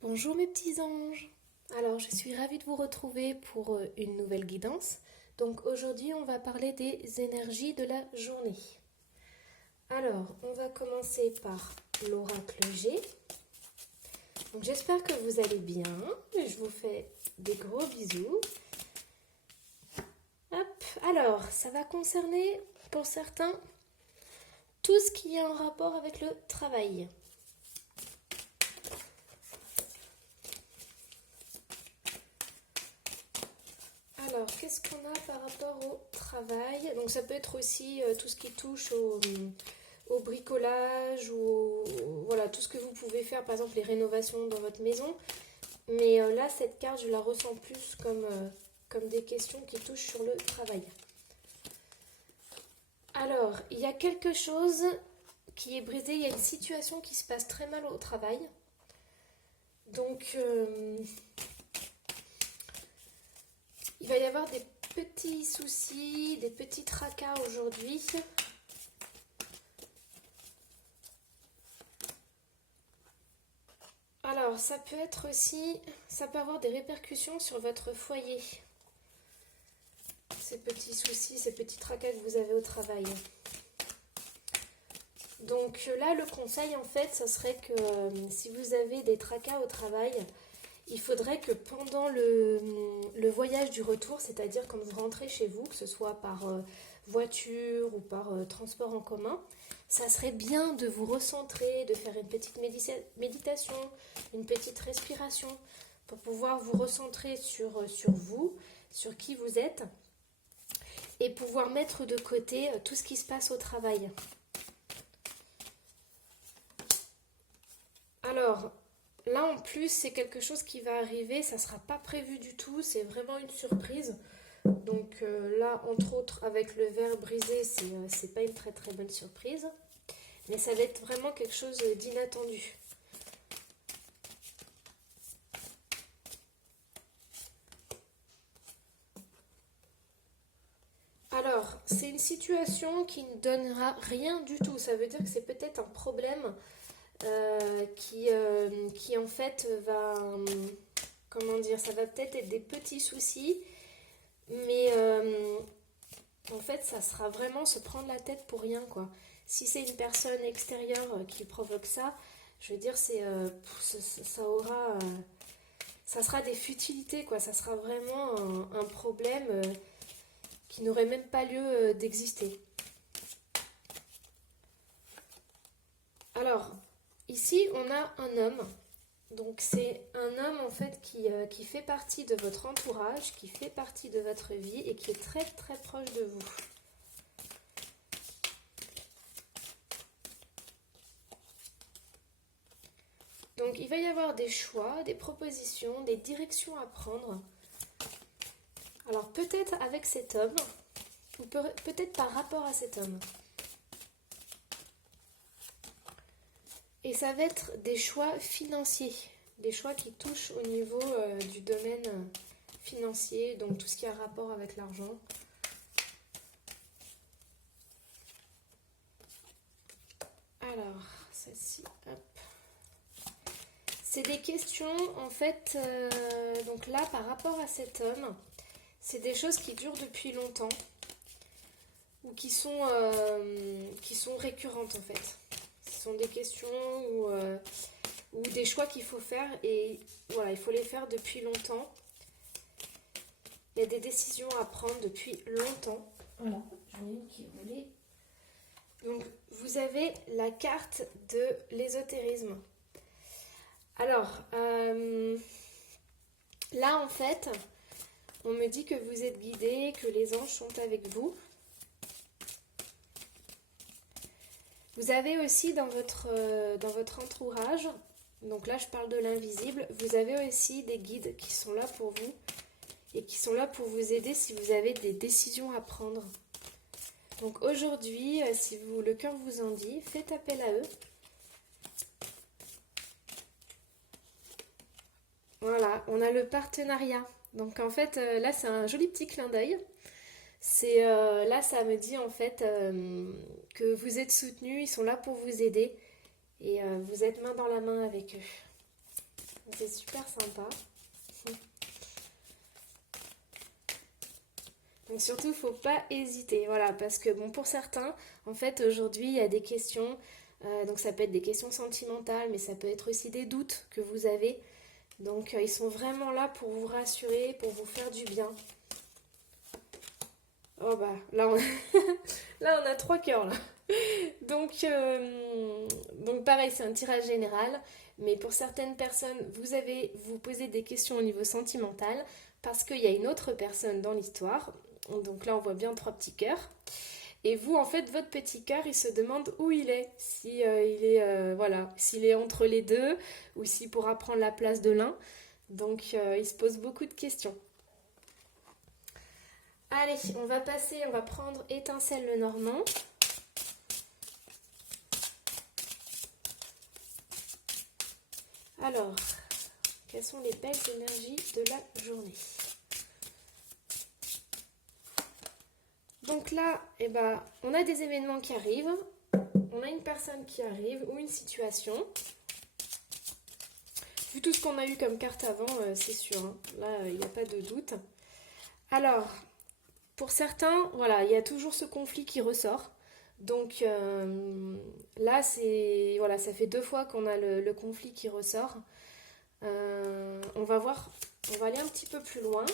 Bonjour mes petits anges. Alors, je suis ravie de vous retrouver pour une nouvelle guidance. Donc aujourd'hui, on va parler des énergies de la journée. Alors, on va commencer par l'oracle G. Donc j'espère que vous allez bien. Je vous fais des gros bisous. Hop. Alors, ça va concerner pour certains tout ce qui est en rapport avec le travail. Alors, qu'est-ce qu'on a par rapport au travail? Donc, ça peut être aussi tout ce qui touche au bricolage ou voilà, tout ce que vous pouvez faire, par exemple les rénovations dans votre maison. Mais là, cette carte, je la ressens plus comme des questions qui touchent sur le travail. Alors, il y a quelque chose qui est brisé, il y a une situation qui se passe très mal au travail. Donc, il va y avoir des petits soucis, des petits tracas aujourd'hui. Alors, ça peut être aussi, ça peut avoir des répercussions sur votre foyer. Ces petits soucis, ces petits tracas que vous avez au travail. Donc là, le conseil, en fait, ça serait que si vous avez des tracas au travail, il faudrait que pendant le voyage du retour, c'est-à-dire quand vous rentrez chez vous, que ce soit par voiture ou par transport en commun, ça serait bien de vous recentrer, de faire une petite méditation, une petite respiration pour pouvoir vous recentrer sur vous, sur qui vous êtes et pouvoir mettre de côté tout ce qui se passe au travail. Alors, là en plus, c'est quelque chose qui va arriver, ça ne sera pas prévu du tout, c'est vraiment une surprise. Donc là, entre autres, avec le verre brisé, c'est pas une très très bonne surprise. Mais ça va être vraiment quelque chose d'inattendu. Alors, c'est une situation qui ne donnera rien du tout. Ça veut dire que c'est peut-être un problème qui en fait va... comment dire, ça va peut-être être des petits soucis, mais en fait, ça sera vraiment se prendre la tête pour rien, quoi. Si c'est une personne extérieure qui provoque ça, je veux dire, ça aura... ça sera des futilités, quoi. Ça sera vraiment un problème qui n'aurait même pas lieu d'exister. Alors, ici, on a un homme. Donc, c'est un homme, en fait, qui fait partie de votre entourage, qui fait partie de votre vie et qui est très, très proche de vous. Donc, il va y avoir des choix, des propositions, des directions à prendre. Alors, peut-être avec cet homme, ou peut-être par rapport à cet homme. Et ça va être des choix financiers, des choix qui touchent au niveau du domaine financier, donc tout ce qui a rapport avec l'argent. Alors, celle-ci, hop. C'est des questions, en fait, donc là, par rapport à cet homme, c'est des choses qui durent depuis longtemps ou qui sont récurrentes, en fait. Ce sont des questions ou des choix qu'il faut faire et voilà, il faut les faire depuis longtemps. Il y a des décisions à prendre depuis longtemps. Voilà, j'en ai une qui est roulée. Donc, vous avez la carte de l'ésotérisme. Alors, là, en fait, on me dit que vous êtes guidé, que les anges sont avec vous. Vous avez aussi dans votre entourage, donc là je parle de l'invisible, vous avez aussi des guides qui sont là pour vous et qui sont là pour vous aider si vous avez des décisions à prendre. Donc aujourd'hui, si le cœur vous en dit, faites appel à eux. Voilà, on a le partenariat. Donc en fait, là c'est un joli petit clin d'œil. Là ça me dit en fait que vous êtes soutenus, ils sont là pour vous aider et vous êtes main dans la main avec eux. C'est super sympa. Donc surtout, faut pas hésiter, voilà, parce que bon, pour certains, en fait, aujourd'hui, il y a des questions, donc ça peut être des questions sentimentales, mais ça peut être aussi des doutes que vous avez. Donc ils sont vraiment là pour vous rassurer, pour vous faire du bien. Oh bah, là on, là, on a trois cœurs là. Donc pareil, c'est un tirage général, mais pour certaines personnes, vous posez des questions au niveau sentimental parce qu'il y a une autre personne dans l'histoire. Donc là, on voit bien trois petits cœurs. Et vous, en fait, votre petit cœur, il se demande où il est. Si il est, voilà, s'il est entre les deux ou s'il pourra prendre la place de l'un. Donc, il se pose beaucoup de questions. Allez, on va prendre Étincelle le Normand. Alors, quelles sont les belles énergies de la journée? Donc là, eh ben, on a des événements qui arrivent, on a une personne qui arrive ou une situation. Vu tout ce qu'on a eu comme carte avant, c'est sûr, hein. Là, il n'y a pas de doute. Alors, pour certains, voilà, il y a toujours ce conflit qui ressort. Donc là, voilà, ça fait 2 fois qu'on a le conflit qui ressort. On va voir, on va aller un petit peu plus loin.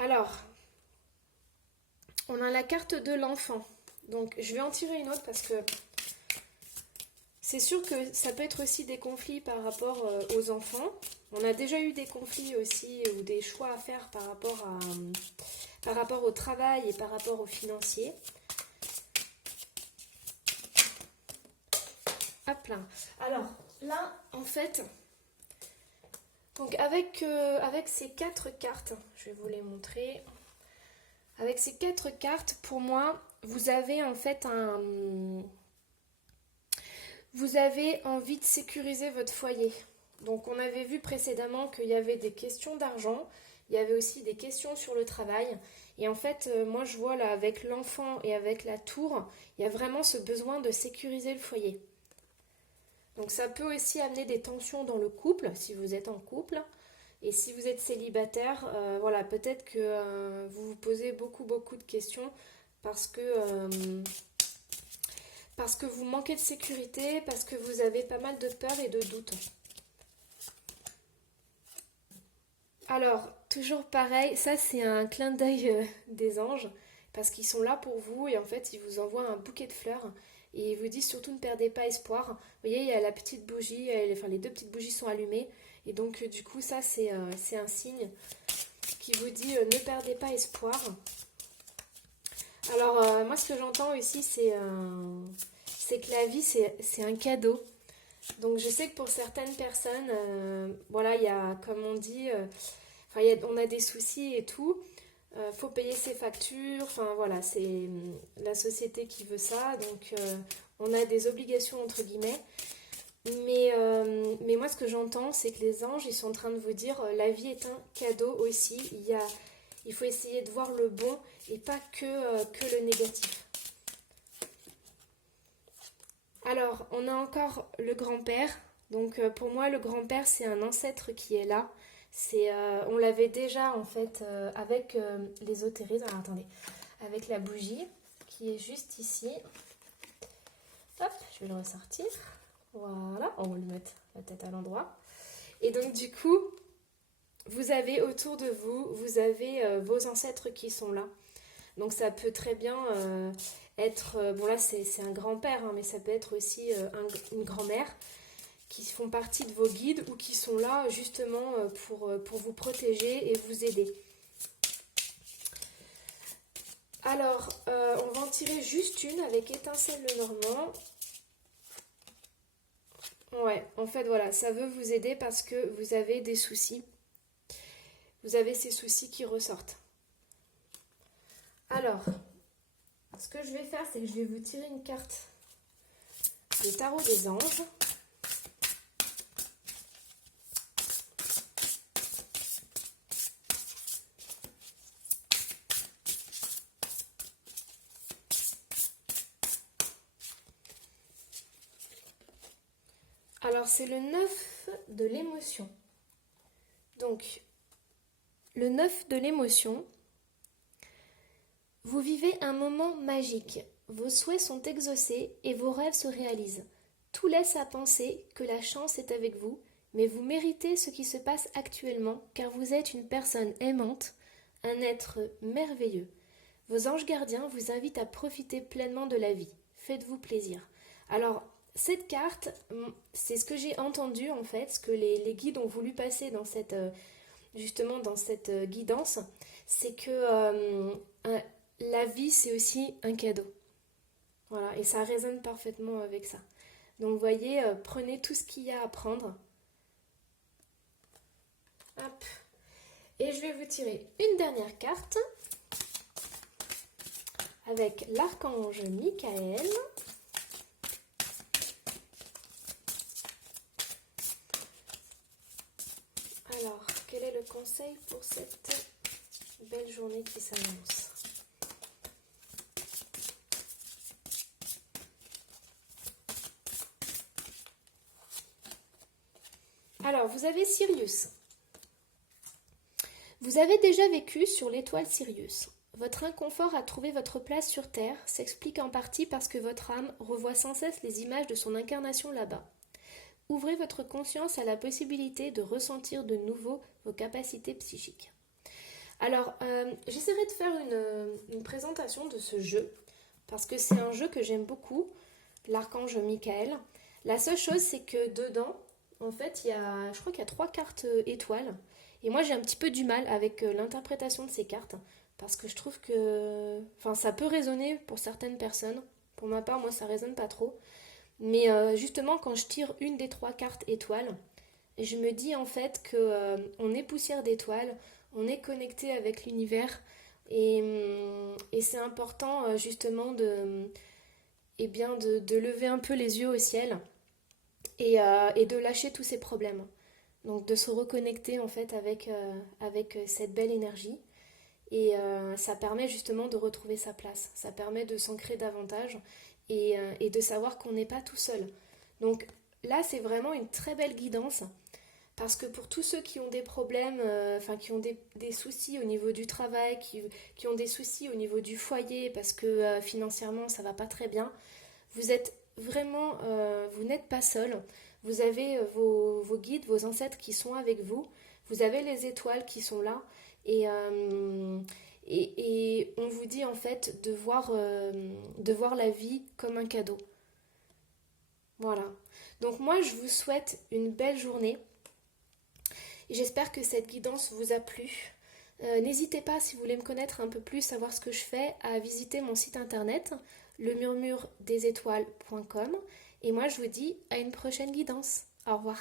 Alors, on a la carte de l'enfant. Donc, je vais en tirer une autre parce que c'est sûr que ça peut être aussi des conflits par rapport aux enfants. On a déjà eu des conflits aussi ou des choix à faire par rapport au travail et par rapport aux financiers. Hop là. Alors, là, en fait, donc avec ces 4 cartes, je vais vous les montrer. Avec ces 4 cartes, pour moi, vous avez en fait vous avez envie de sécuriser votre foyer. Donc on avait vu précédemment qu'il y avait des questions d'argent, il y avait aussi des questions sur le travail. Et en fait, moi je vois là avec l'enfant et avec la tour, il y a vraiment ce besoin de sécuriser le foyer. Donc ça peut aussi amener des tensions dans le couple, si vous êtes en couple. Et si vous êtes célibataire, voilà, peut-être que vous vous posez beaucoup de questions parce que vous manquez de sécurité, parce que vous avez pas mal de peur et de doutes. Alors, toujours pareil, ça c'est un clin d'œil des anges, parce qu'ils sont là pour vous et en fait ils vous envoient un bouquet de fleurs et ils vous disent surtout ne perdez pas espoir. Vous voyez, il y a la petite bougie, enfin les 2 petites bougies sont allumées et donc du coup ça c'est un signe qui vous dit ne perdez pas espoir. Alors moi ce que j'entends aussi c'est que la vie c'est un cadeau. Donc je sais que pour certaines personnes, voilà, il y a, comme on dit, on a des soucis et tout. Faut payer ses factures. Enfin voilà, c'est la société qui veut ça. Donc on a des obligations entre guillemets. Mais moi ce que j'entends, c'est que les anges, ils sont en train de vous dire la vie est un cadeau aussi. Il faut essayer de voir le bon et pas que le négatif. Alors, on a encore le grand-père. Donc, pour moi, le grand-père, c'est un ancêtre qui est là. On l'avait déjà, en fait, avec l'ésotérisme. Alors, attendez. Avec la bougie, qui est juste ici. Hop, je vais le ressortir. Voilà, on va lui mettre la tête à l'endroit. Et donc, du coup, vous avez autour de vous, vous avez vos ancêtres qui sont là. Donc, ça peut très bien... être, bon là c'est un grand-père, hein, mais ça peut être aussi une grand-mère qui font partie de vos guides ou qui sont là justement pour vous protéger et vous aider. Alors, on va en tirer juste une avec Étincelle le Normand. Ouais, en fait voilà, ça veut vous aider parce que vous avez des soucis. Vous avez ces soucis qui ressortent. Alors... ce que je vais faire, c'est que je vais vous tirer une carte des tarots des anges. Alors, c'est le 9 de l'émotion. Donc, le 9 de l'émotion, vous vivez un moment magique. Vos souhaits sont exaucés et vos rêves se réalisent. Tout laisse à penser que la chance est avec vous, mais vous méritez ce qui se passe actuellement car vous êtes une personne aimante, un être merveilleux. Vos anges gardiens vous invitent à profiter pleinement de la vie. Faites-vous plaisir. Alors, cette carte, c'est ce que j'ai entendu en fait, ce que les guides ont voulu passer dans cette, justement dans cette guidance, c'est que la vie c'est aussi un cadeau. Voilà, et ça résonne parfaitement avec ça. Donc vous voyez, prenez tout ce qu'il y a à prendre. Hop. Et je vais vous tirer une dernière carte avec l'archange Michael. Alors, quel est le conseil pour cette belle journée qui s'annonce? Alors, vous avez Sirius. Vous avez déjà vécu sur l'étoile Sirius. Votre inconfort à trouver votre place sur Terre s'explique en partie parce que votre âme revoit sans cesse les images de son incarnation là-bas. Ouvrez votre conscience à la possibilité de ressentir de nouveau vos capacités psychiques. Alors, j'essaierai de faire une présentation de ce jeu, parce que c'est un jeu que j'aime beaucoup, l'archange Michael. La seule chose, c'est que dedans, en fait, je crois qu'il y a 3 cartes étoiles. Et moi, j'ai un petit peu du mal avec l'interprétation de ces cartes, parce que je trouve que ça peut résonner pour certaines personnes. Pour ma part, moi, ça résonne pas trop. Mais justement, quand je tire une des 3 cartes étoiles, je me dis en fait que on est poussière d'étoiles, on est connecté avec l'univers, et c'est important justement de lever un peu les yeux au ciel et de lâcher tous ces problèmes. Donc de se reconnecter en fait avec cette belle énergie. Et ça permet justement de retrouver sa place. Ça permet de s'ancrer davantage et de savoir qu'on n'est pas tout seul. Donc là, c'est vraiment une très belle guidance. Parce que pour tous ceux qui ont des problèmes, qui ont des soucis au niveau du travail, qui ont des soucis au niveau du foyer, parce que financièrement ça va pas très bien, vous êtes vraiment, vous n'êtes pas seul. Vous avez vos guides, vos ancêtres qui sont avec vous. Vous avez les étoiles qui sont là. Et on vous dit en fait de voir la vie comme un cadeau. Voilà. Donc moi, je vous souhaite une belle journée. J'espère que cette guidance vous a plu. N'hésitez pas, si vous voulez me connaître un peu plus, savoir ce que je fais, à visiter mon site internet, lemurmuredesétoiles.com. Et moi, je vous dis à une prochaine guidance. Au revoir.